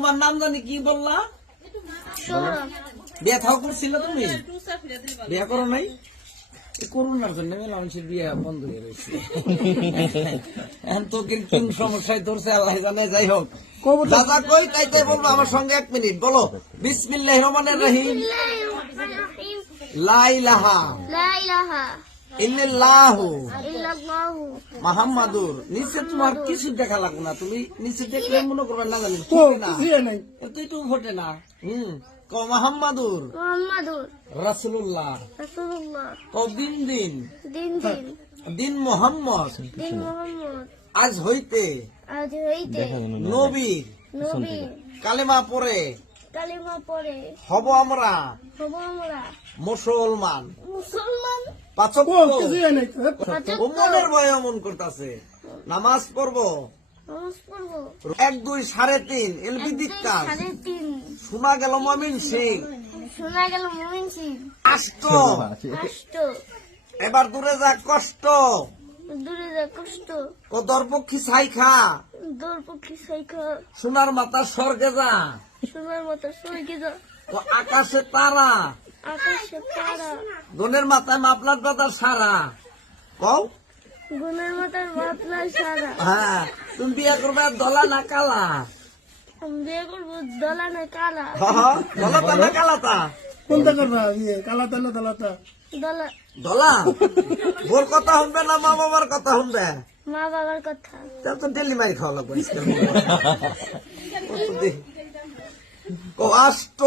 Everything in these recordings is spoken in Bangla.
তোমার নাম জানি কি বললা? বিয়া থাও করছিল তুমি? বিয়া করো নাই? করোনার জন্য মানুষের বিয়ে বন্ধ হয়ে রয়েছে। এখন তো কিন্তু সমস্যায় ধরছে আল্লাহ জানে। যাই হোক, দাদা কই তাই তাই বলবো আমার সঙ্গে 1 মিনিট বলো। বিসমিল্লাহির রহমানির রহিম। লা ইলাহা ইল্লাল্লাহু মুহাম্মাদুর। নিচে তোমার কিছু দেখা লাগবে না, তুমি নিচে দেখলে মনে করবে না জানি একটু ঘটে না। কও মুহাম্মাদুর রাসূলুল্লাহ। কও দিন দিন দিন মোহাম্মদ আজ হইতে নবীর কালেমা পড়ে হব আমরা মুসলমান। পাচক মনের ভয়ে অমন করতেছে। নামাজ পড়বো 1 2 3.5 এলবিদিক কাজ শোনা গেল মমিন সিং আষ্ট। এবার দূরে যা কষ্ট দরপক্ষী সাইখা সোনার মাথা স্বর্গে যা আকাশে তারা গনের মাথায় মাপলার দাদা সারা। কও গুণের মাথার মাতলা সারা। হ্যাঁ, তুমি বিয়ে করবে দলা না কালা? বিয়ে করবো দলা না কালা। দলাতা না কালাতা? কোনটা করবা? কালাতা না দলাতা? দলা। দলা? বোর কথা শুনবে না মা বাবার কথা শুনবে? মা বাবার কথা। তা তো ডেলি মাই খাওয়া লাগবে। আষ্ট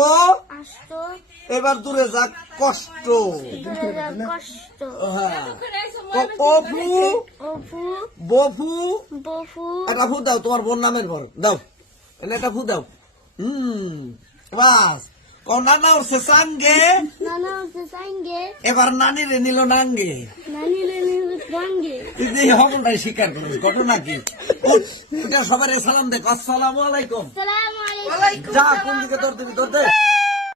এবার দূরে যাক কষ্ট। হ্যাঁ, অফু বফু। একটা ফু দাও, তোমার বোন নামের পর দাও, এনে একটা ফু দাও। বাস। নানা উঠছে সাঙ্গে, এবার নানি রে নিল নাঙ্গে। তুই হবনটাই স্বীকার করিস, ঘটনা কি? সবাই সালাম দেখ। আসসালামু আলাইকুম। যা কোন দিকে তোর দিবি তোর দে।